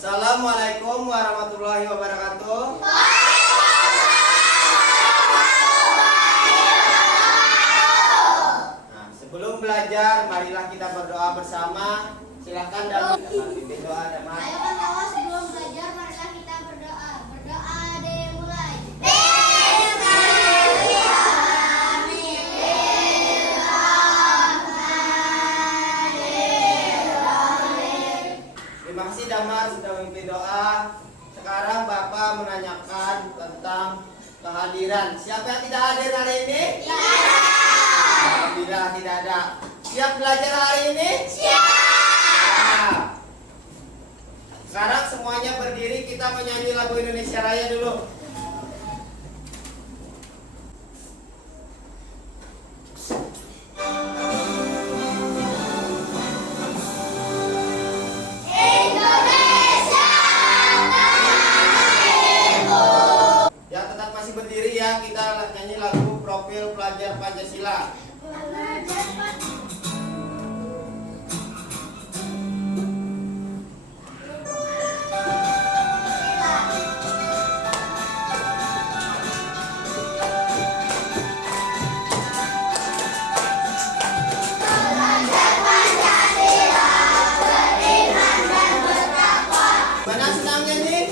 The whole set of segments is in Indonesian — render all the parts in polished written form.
Assalamualaikum warahmatullahi wabarakatuh. Nah, sebelum belajar, marilah kita berdoa bersama. Silahkan Damar, pimpin doa Damar. Ayo kawan-kawan, sebelum belajar marilah kita berdoa. Berdoa dimulai. Terima kasih Damar sudah memimpin doa. Sekarang Bapak menanyakan tentang kehadiran. Siapa yang tidak hadir hari ini? Alhamdulillah tidak ada. Siap belajar hari ini? Siap. Sekarang semuanya berdiri, kita menyanyi lagu Indonesia Raya dulu. Ya, tetap masih berdiri ya, kita nyanyi lagu Profil Pelajar Pancasila. Mana senangnya nih?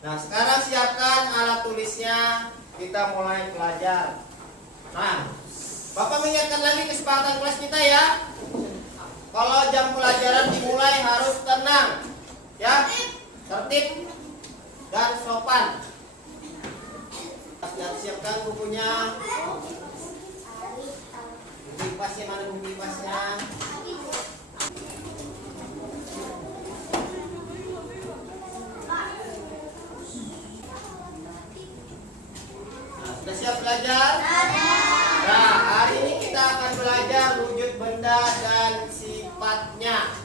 Nah, sekarang siapkan alat tulisnya, kita mulai belajar. Nah, Bapak mengingatkan lagi kesepakatan kelas kita ya. Kalau jam pelajaran dimulai harus tenang, ya, tertib dan sopan. Siapkan bukunya. Buku kipasnya mana buku kipasnya? Sudah siap belajar? Nah, hari ini kita akan belajar wujud benda dan sifatnya.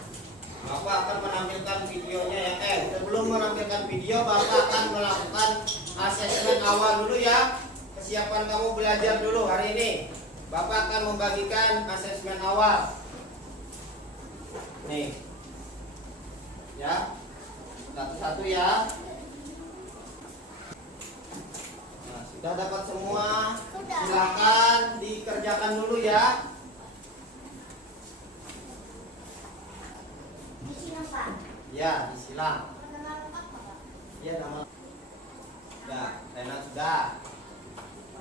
Bapak akan menampilkan videonya ya. Sebelum menampilkan video, Bapak akan melakukan asesmen awal dulu ya. Kesiapan kamu belajar dulu hari ini. Bapak akan membagikan asesmen awal. Nih. Ya. Satu-satu ya. Sudah dapat semua? Silakan dikerjakan dulu ya. Ya, disilang. Ya, nama. Sudah, Rena sudah.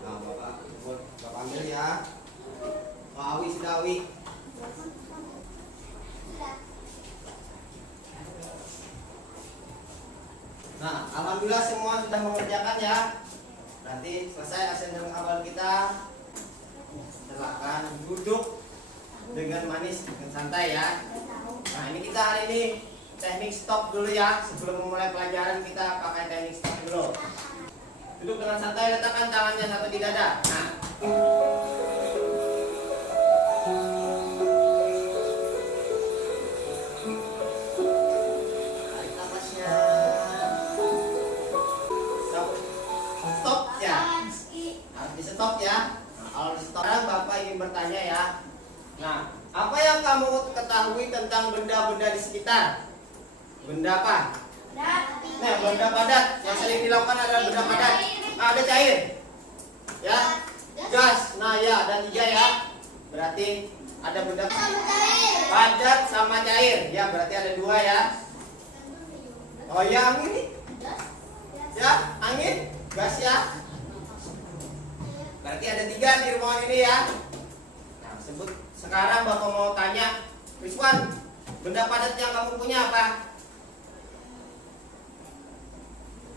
Nah, Bapak ambil ya. Awi sudah, Awi. Nah, alhamdulillah semua sudah mengerjakan ya. Nanti selesai asesmen awal kita, silakan duduk dengan manis, dengan santai ya. Nah, ini kita hari ini teknik stop dulu ya. Sebelum memulai pelajaran kita pakai teknik stop dulu. Duduk dengan santai, letakkan tangannya satu di dada. Nah, tarik nafasnya. Stop ya. Harus di stop ya. Nah, kalau di stop, sekarang Bapak ingin bertanya ya. Nah, apa yang kamu ketahui tentang benda-benda di sekitar? Benda apa? Nah, benda padat. Yang sering dilakukan adalah benda padat. Nah, ada cair. Ya. Gas. Nah, ya, ada 3 ya. Berarti ada benda padat sama cair. Ya, berarti ada 2 ya. Oh ya, angin nih. Ya, angin, gas ya. Berarti ada 3 di ruangan ini ya. Nah, sebut. Sekarang Bapak mau tanya, Rizwan, benda padat yang kamu punya apa?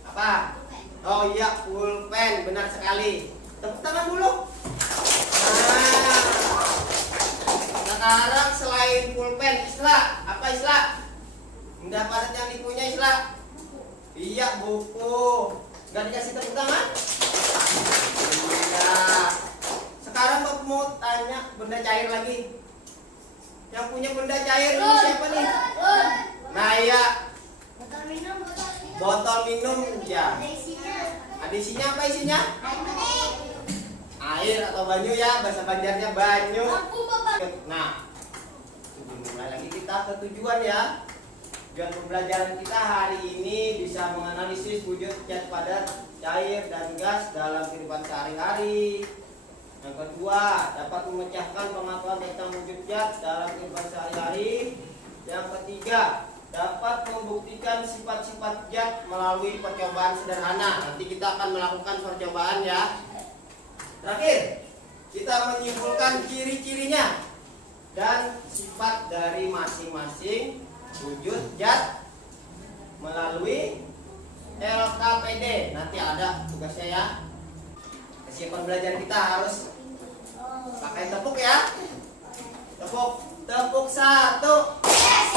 Apa? Oh iya, pulpen, benar sekali. Tepuk tangan dulu. Nah, sekarang selain pulpen, Isla, apa Isla? Benda padat yang dipunya Isla? Iya, buku. Gak dikasih tepuk tangan? Iya. Sekarang Bapak mau tanya benda cair lagi. Yang punya benda cair ini siapa nih? Nah ya, botol minum ya. Ada isinya apa isinya? Air atau banyu ya, bahasa Banjarnya banyu. Nah, mulai lagi kita. kita ke tujuan ya. Tujuan pembelajaran kita hari ini bisa menganalisis wujud zat padat, cair, dan gas dalam kehidupan sehari-hari. Yang kedua, dapat memecahkan pengetahuan tentang wujud zat dalam kehidupan sehari-hari. Yang ketiga, dapat membuktikan sifat-sifat zat melalui percobaan sederhana. Nanti kita akan melakukan percobaan ya. Terakhir, kita menyimpulkan ciri-cirinya dan sifat dari masing-masing wujud zat melalui LKPD. Nanti ada tugasnya ya. Kesiapan belajar kita harus pakai tepuk ya. Tepuk 1,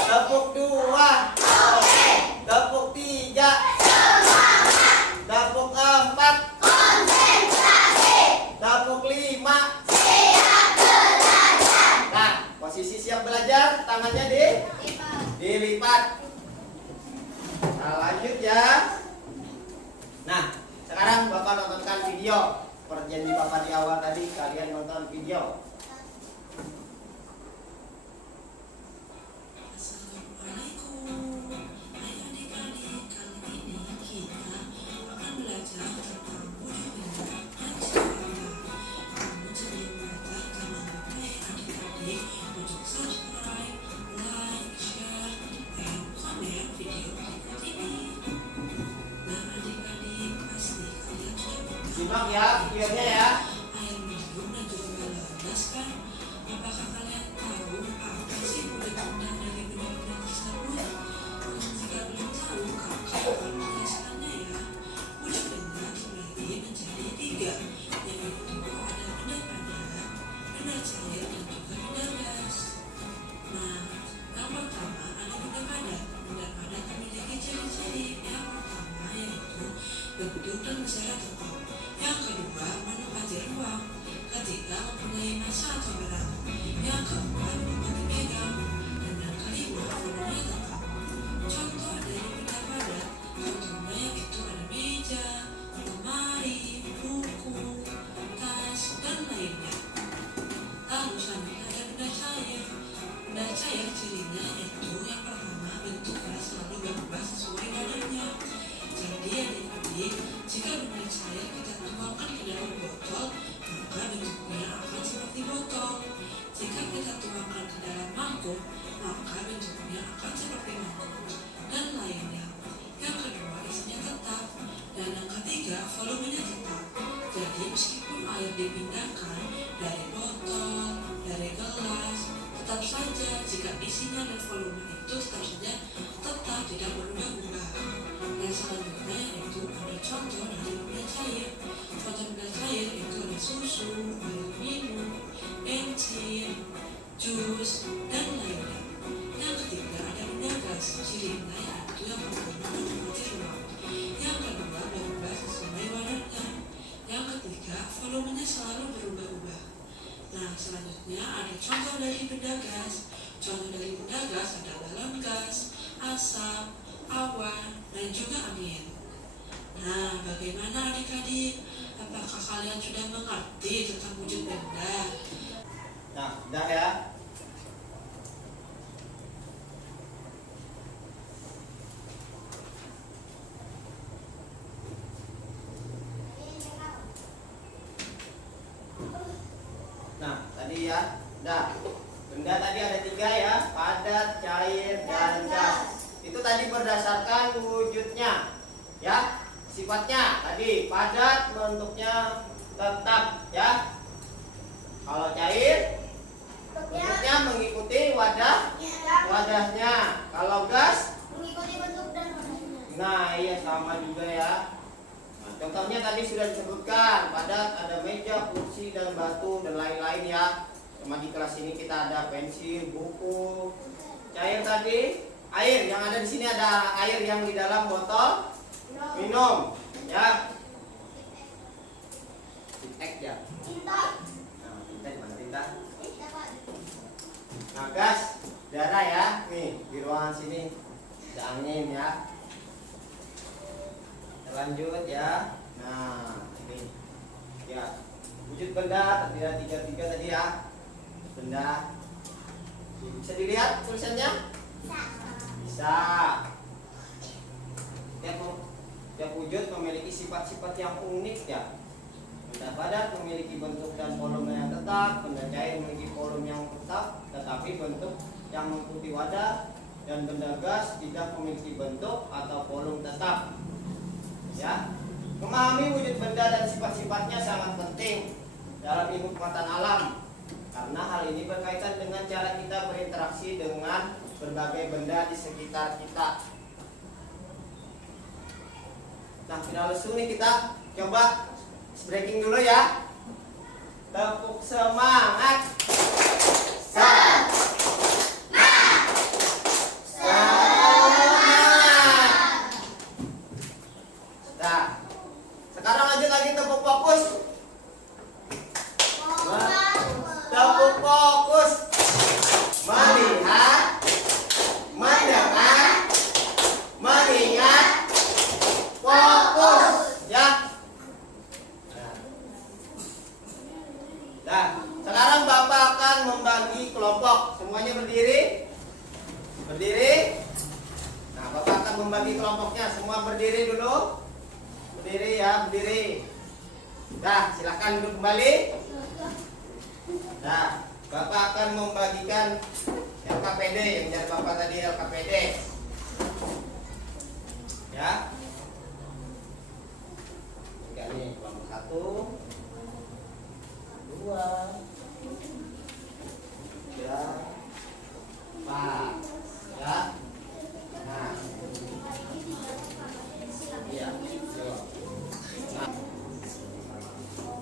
tepuk 2, tepuk 3, tepuk 4, tepuk 5. Nah, posisi siap belajar, tangannya dilipat. Nah, lanjut ya. Nah, sekarang Bapak nontonkan video. Perjanji Bapak di awal tadi, kalian nonton video. Simak ya videonya ya. Apakah kalian tahu apa sih wujud benang dari benda-benda tersebut? Jika belum tahu, kakak akan menjelaskannya ya. Wujud benda terbagi menjadi 3, yaitu ada benda padat, benda cair, dan juga benda gas. Nah, yang pertama ada benda padat. Benda padat memiliki ciri-ciri. Yang pertama yaitu bentuk dan besaran tetap. Yang kedua menempati ruang. Ketiga mempunyai massa atau berat. Yang keempat dapat dipegang. Dan yang kelima volumenya tetap. Contoh dari benda padat, contohnya yaitu ada meja, lemari, buku, tas, dan lainnya. Lalu selanjutnya ada benda cair. Benda cair cirinya yaitu yang pertama bentuknya selalu berubah sesuai wadahnya. Jadi adik-adik, jika benda cair kita tuangkan ke dalam botol, maka bentuknya akan seperti botol. Jika kita tuangkan ke dalam mangkuk, maka bentuknya akan seperti mangkuk, dan lainnya. Yang kedua isinya tetap, dan yang ketiga volumenya tetap. Jadi meskipun air dipindahkan dari botol, dari gelas, tetap saja jika isinya dan volume itu tetap saja tetap tidak berubah-ubah. Yang selanjutnya yaitu ada contoh dari benda cair. Contoh benda cair itu ada susu, air minum, bensin, jus, dan lainnya. Yang ketiga ada benda gas. Cirinya yaitu yang pertama menempati ruang. Yang kedua berubah sesuai wadahnya. Yang ketiga volumenya selalu berubah-ubah. Nah, selanjutnya ada contoh dari benda gas. Contoh dari benda gas ada balon gas, asap, awan, dan juga angin. Nah, bagaimana adik-adik? Apakah kalian sudah mengerti tentang wujud benda? Nah, udah ya. Nah, tadi ya. Nah, benda tadi ada 3 ya, padat, cair, dan gas. Itu tadi berdasarkan wujudnya ya. Sifatnya tadi padat, bentuknya tetap ya. Kalau cair bentuknya mengikuti wadahnya. Kalau gas mengikuti bentuk dan wadahnya. nah iya sama juga ya. Nah, contohnya tadi sudah disebutkan, padat ada meja, kursi, dan batu, dan lain-lain ya. Cuma di kelas ini kita ada pensil, buku. Cair tadi air, yang ada di sini ada air yang di dalam botol minum ya. Tintek ya. Tinta. Nah, tintek mana tinta? Tinta, Pak. Nah, gas darah ya. Nih, di ruangan sini ada angin ya. Kita lanjut ya. Nah, ini ya. Wujud benda tadi ada 3 tadi ya. Benda Bisa dilihat tulisannya? Bisa. Tiap wujud memiliki sifat-sifat yang unik ya. Benda padat memiliki bentuk dan volume yang tetap, benda cair memiliki volume yang tetap, tetapi bentuk yang mengikuti wadah, dan benda gas tidak memiliki bentuk atau volume tetap. Ya, memahami wujud benda dan sifat-sifatnya sangat penting dalam ilmu pengetahuan alam, karena hal ini berkaitan dengan cara kita berinteraksi dengan berbagai benda di sekitar kita. Nah, final lesu nih kita coba breaking dulu ya. Tepuk semangat. Semangat. Nah, sekarang lanjut lagi tepuk fokus. Tepuk fokus. Melihat, mendengar, mengingat, fokus ya. Nah, sekarang Bapak akan membagi kelompok. Semuanya berdiri. Berdiri. Nah, Bapak akan membagi kelompoknya. Semua berdiri dulu. Berdiri ya, berdiri. Nah, silakan duduk kembali. Nah, Bapak akan membagikan LKPD yang dari Bapak tadi LKPD. Ya. Nih, kelompok 1, 2, 3, 4, ya. Nah, iya.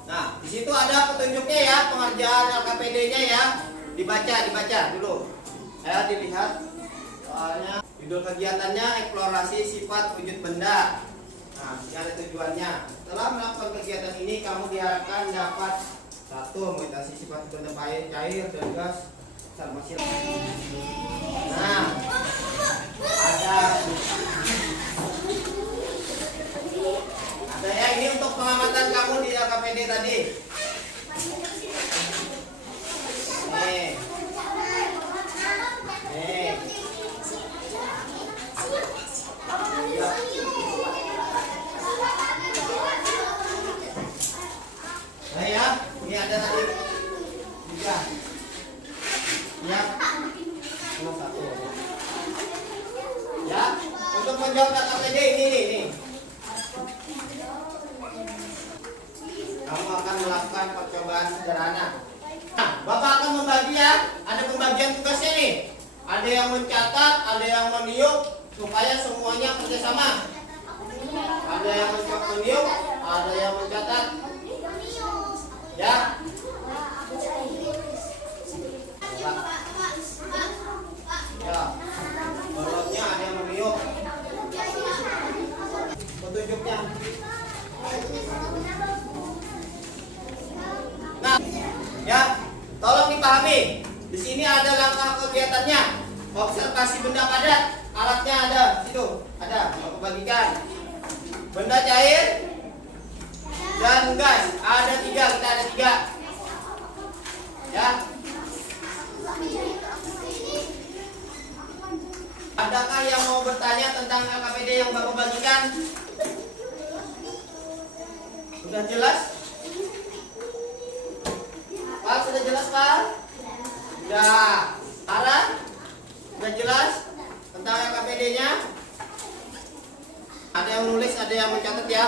Nah, di situ ada petunjuknya ya, pengerjaan LKPD-nya ya. Dibaca dulu. Saya dilihat soalnya judul kegiatannya eksplorasi sifat wujud benda. Nah, ini ada tujuannya. Setelah melakukan kegiatan ini, kamu diharapkan dapat 1. Mengatasi sifat benda cair dan gas sama siap. Nah, ada ya, ini untuk pengamatan kamu di LKPD tadi. Nih. Nah ya, ini ada tadi 3. Ya, nomor 1. Ya, untuk menjawab LKPD ini nih. Kamu akan melakukan percobaan sederhana. Nah, Bapak akan membagi ya. Ada pembagian tugasnya nih. Ada yang mencatat, ada yang meniup, supaya semuanya kerjasama. Ada yang meniup, ada yang mencatat. Ya. Ya. Menurutnya ada yang meniup. Petunjuknya. Nah, ya, tolong dipahami. Di sini ada langkah kegiatannya. Observasi benda padat, alatnya ada situ, ada. Aku bagikan. Benda cair dan gas ada 3, kita ada 3. Ya. Adakah yang mau bertanya tentang LKPD yang Bapak bagikan? Sudah jelas? Pak, sudah jelas Pak? Sudah. Sarah? Sudah jelas tentang LKPD-nya? Ada yang nulis, ada yang mencatat ya?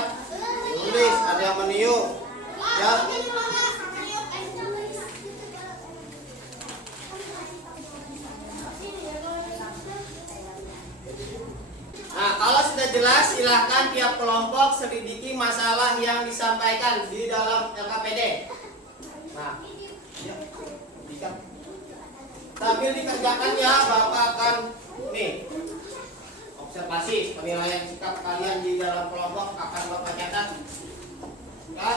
Nulis, ada yang meniup. Ya. Nah, kalau sudah jelas, silahkan tiap kelompok selidiki masalah yang disampaikan di dalam LKPD. Nah, ya, sambil dikerjakan ya, Bapak akan nih observasi penilaian sikap kalian di dalam kelompok akan Bapak catat. Ya.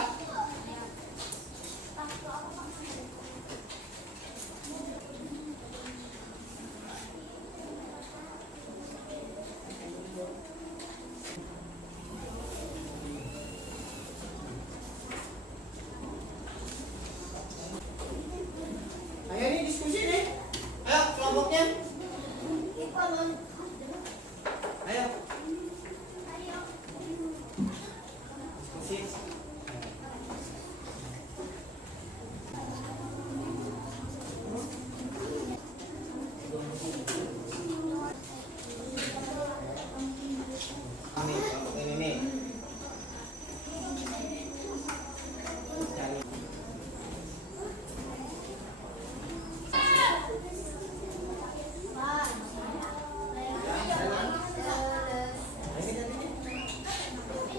Ayo ini diskusi nih. Ayo kelompok Ayo. Diskusi. Ini, kelompok ini nih. Cari.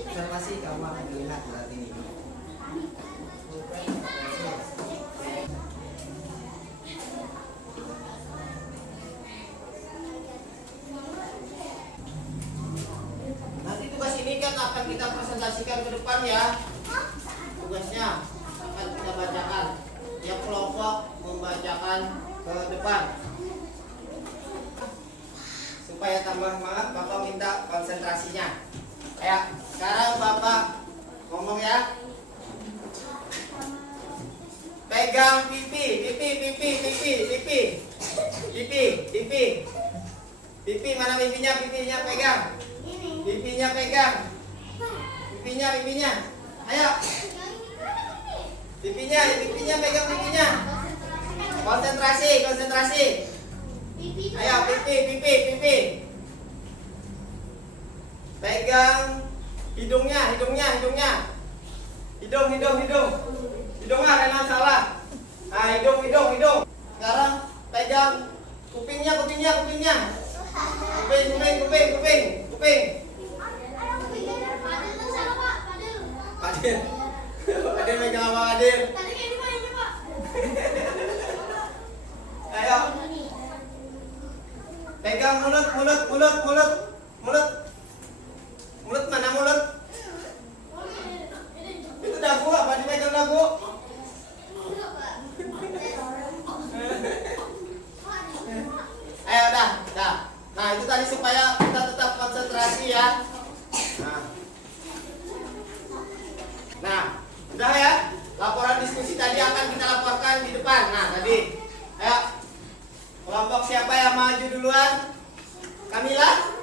Observasi kamu melihat saat ini. Nanti tugas ini kan akan kita presentasikan ke depan ya. Tugasnya akan kita bacakan. Tiap kelompok membacakan ke depan. Supaya tambah semangat, Bapak minta konsentrasinya. Ayo, sekarang Bapak ngomong ya. Pegang pipi, pipi, pipi, pipi, pipi, pipi, pipi, pipi, mana pipinya? Pipinya pegang, pipinya pegang, pipinya, pipinya. Ayo, pipinya, pipinya pegang pipinya. Konsentrasi, konsentrasi. Ayo, pipi, pipi, pipi. Pegang hidungnya, hidungnya, hidungnya. Hidung, hidung, hidung. Hidungnya karena salah. Nah, hidung, hidung, hidung. Sekarang pegang kupingnya, kupingnya, kupingnya. Kuping, kuping, kuping, kuping, kuping. Adil. Adil pegang apa Adil? Ayo. Pegang mulut, mulut, mulut, mulut, mulut. Mulut mana mulut? Itu dagu apa dipegang dagu? Ayo dah, dah. Nah itu tadi supaya kita tetap konsentrasi ya. Nah, udah ya. Laporan diskusi tadi akan kita laporkan di depan. Nah tadi, ayo. Kelompok siapa yang maju duluan? Kamila?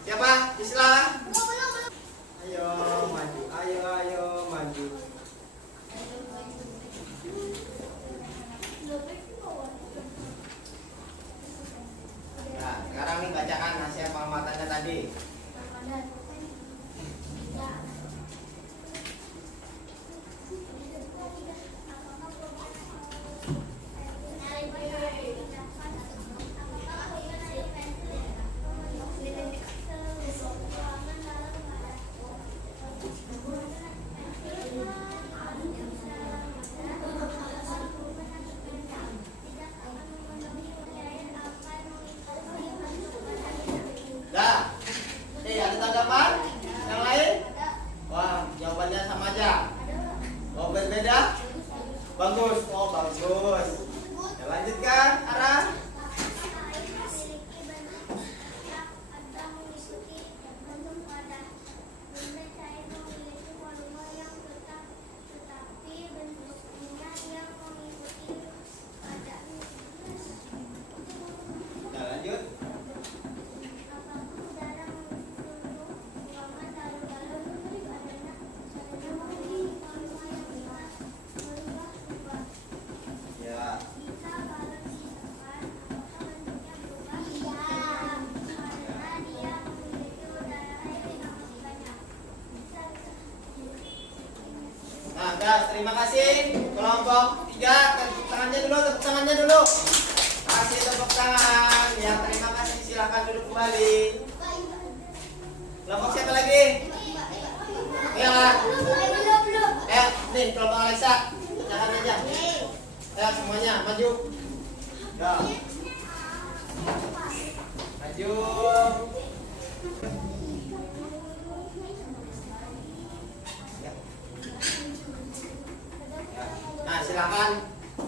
Siapa? Isla? Ayo maju, ayo, ayo maju. Nah, sekarang nih bacakan hasil pengamatannya tadi. Dah. Ada tanggapan? Yang lain? Wah, jawabannya sama aja. Oh, berbeda? Bagus. Oh, bagus. Ya, lanjutkan, Ara. Nah, lanjut. Ya. Nah, guys, terima kasih kelompok 3. Tepuk tangannya dulu, tepuk tangannya dulu. Kasih tepuk tangan. Ya, terima kasih. Silakan duduk kembali. Kelompok siapa lagi? Ya. Nih kelompok Alexa. Jangan aja. Ya, semuanya maju. Ya. Maju. Ya. Nah, silakan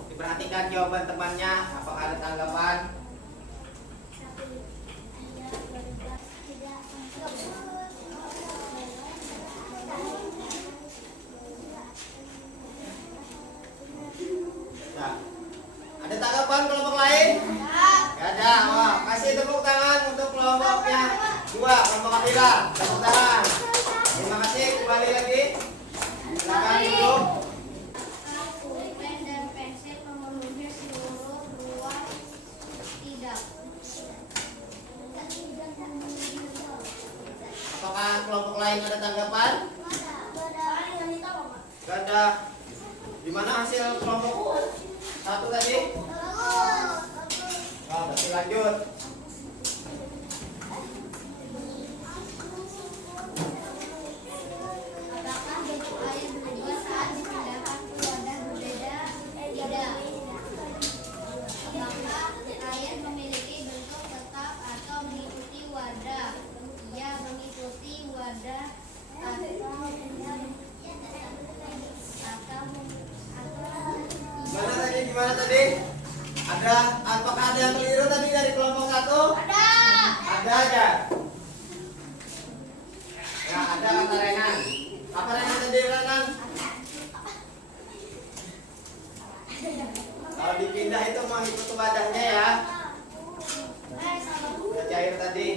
diperhatikan jawaban temannya. Apakah ada tanggapan? Nah, ada tanggapan kelompok lain? 2, kelompok Afila. Tepuk tangan. Terima kasih. Kembali lagi. Silakan duduk. Pulpen dan pensil memenuhi seluruh ruang tidak. Apakah kelompok lain ada tanggapan? Gak ada. Gimana hasil kelompok 1 tadi? Oh, berarti lanjut. Apakah bentuk air berubah saat dipindahkan ke wadah berbeda? Tidak. Apakah air memiliki bentuk tetap atau mengikuti wadah? Ia mengikuti wadah Gimana tadi? Apakah ada yang keliru tadi dari kelompok 1? Ada. Ya, ada kata Renan. Apa Renan tadi, Renan? Kalau dipindah itu mengikuti wadahnya ya. Cair tadi.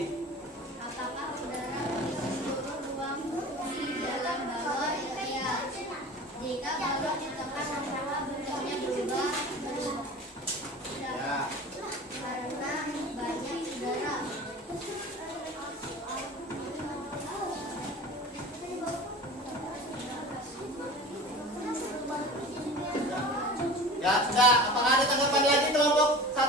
Apakah udara mengisi seluruh ruang di dalam balon? Iya. Jika balon ditekan maka bentuknya berubah. Ya. Karena banyak udara. Ya, sudah. Apakah ada tanggapan lagi kelompok 1?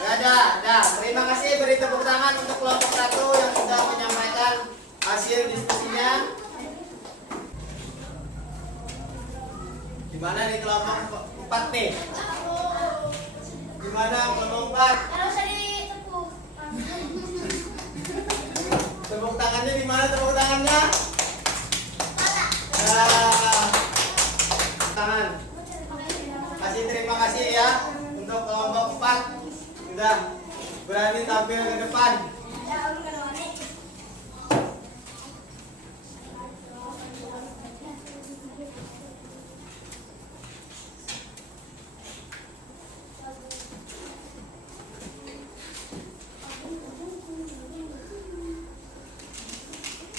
Gak ada. Nah, terima kasih, beri tepuk tangan untuk kelompok 1 yang sudah menyampaikan hasil diskusinya. Gimana nih kelompok 4 nih? Gimana kelompok 4? Tepuk tangannya di mana tepuk tangannya? Nah, tangan. Terima kasih ya untuk kelompok 4 sudah berani tampil ke depan.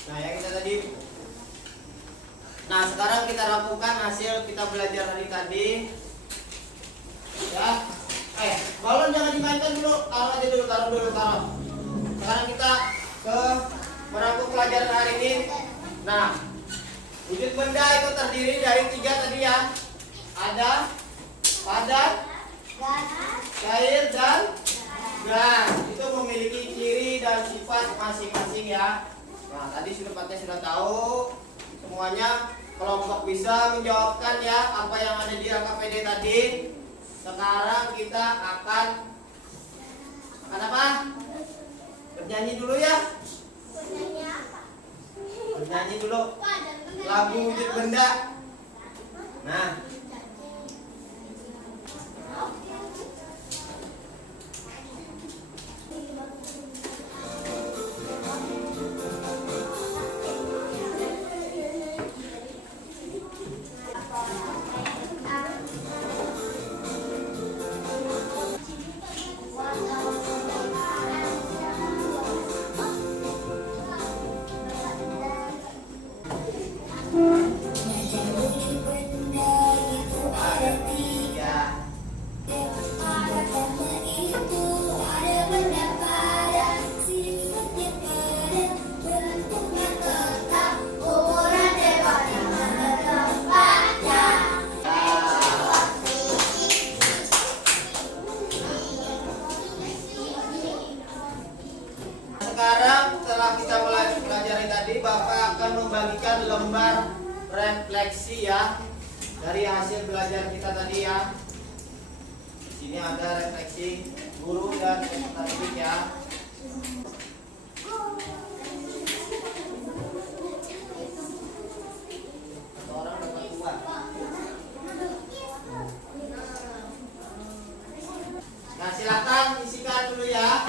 Nah, yang kita tadi. Nah, sekarang kita rampungkan hasil kita belajar hari tadi. Ya, balon jangan dimainkan dulu, taruh aja dulu, taruh. Sekarang kita ke merangkum pelajaran hari ini. Nah, wujud benda itu terdiri dari 3 tadi ya. Ada padat, cair, dan gas. Itu memiliki ciri dan sifat masing-masing ya. Nah, tadi sudah tahu semuanya. Kelompok bisa menjawabkan ya apa yang ada di LKPD tadi. Sekarang kita akan apa? Bernyanyi dulu ya. Bernyanyi dulu lagu wujud benda. Nah, sekarang setelah kita pelajari tadi, Bapak akan membagikan lembar refleksi ya dari hasil belajar kita tadi ya. Di sini ada refleksi guru dan peserta didik ya. Satu orang dapat 2. Nah, silakan isikan dulu ya.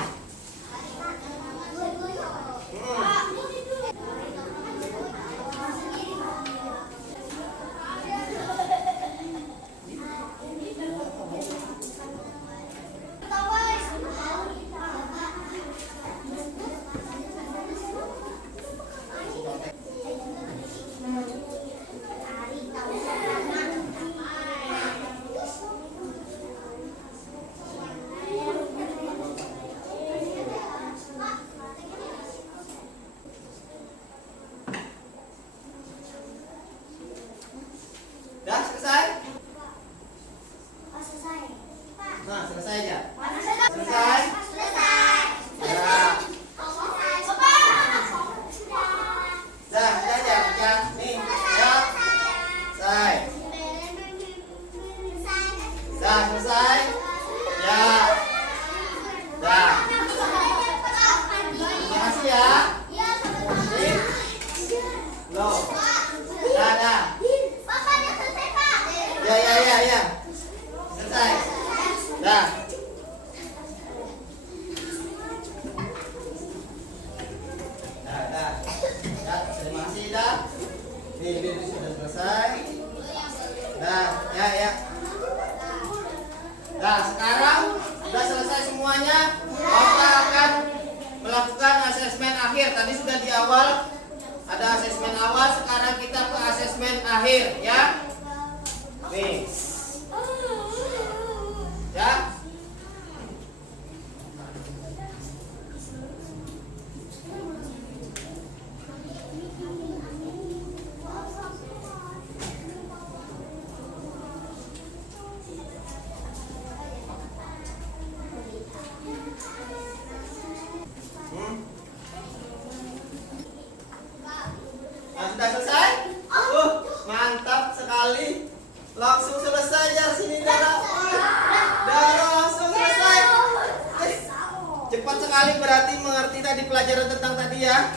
barangkali berarti mengerti tadi pelajaran tentang tadi ya.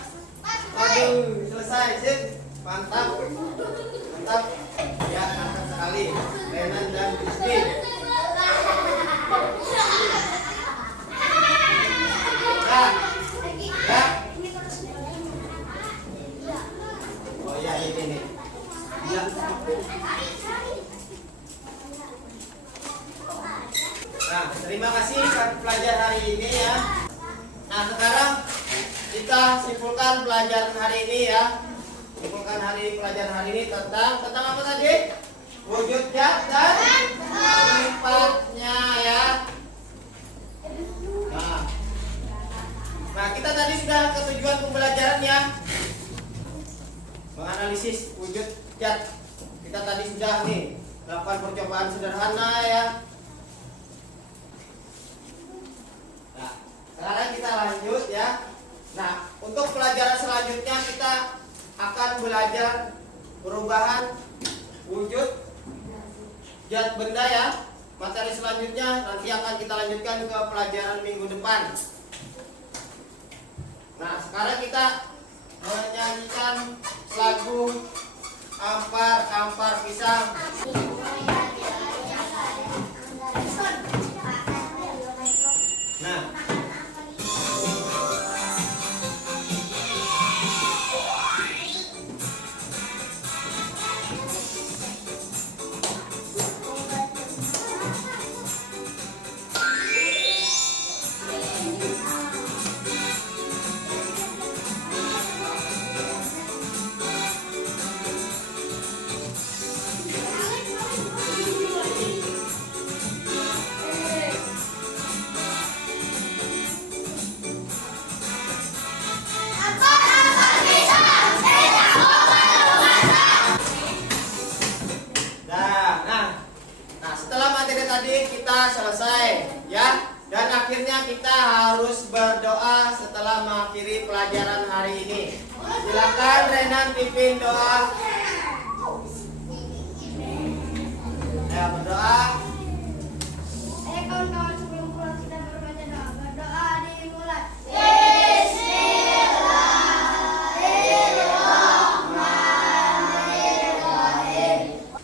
Waduh, selesai, sip. Mantap. Mantap. Ya, mantap sekali. Renan dan Rizky. Ya. Ya. Oh ya, ini nih. Ya. Nah, terima kasih pelajar hari ini ya. Nah, sekarang kita simpulkan pelajaran hari ini ya. Simpulkan pelajaran hari ini tentang apa tadi? Wujud zat dan sifatnya ya. Nah, kita tadi sudah ke tujuan pembelajaran ya. Menganalisis wujud zat. Kita tadi sudah nih melakukan percobaan sederhana ya. Nah, sekarang kita lanjut ya. Nah, untuk pelajaran selanjutnya kita akan belajar perubahan wujud zat benda ya. Materi selanjutnya nanti akan kita lanjutkan ke pelajaran minggu depan. Nah, sekarang kita menyanyikan lagu Ampar Pisang. Nah, Nah, setelah materi tadi kita selesai ya, dan akhirnya kita harus berdoa setelah mengakhiri pelajaran hari ini. Silakan Renan pimpin doa. Ya, berdoa. Kawan-kawan, sebelum pulang kita berbaca doa. Berdoa dimulai.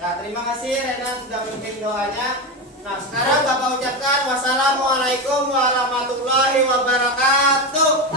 Nah, terima kasih Renan sudah memimpin doanya. Nah, sekarang Bapak ucapkan wassalamualaikum warahmatullahi wabarakatuh.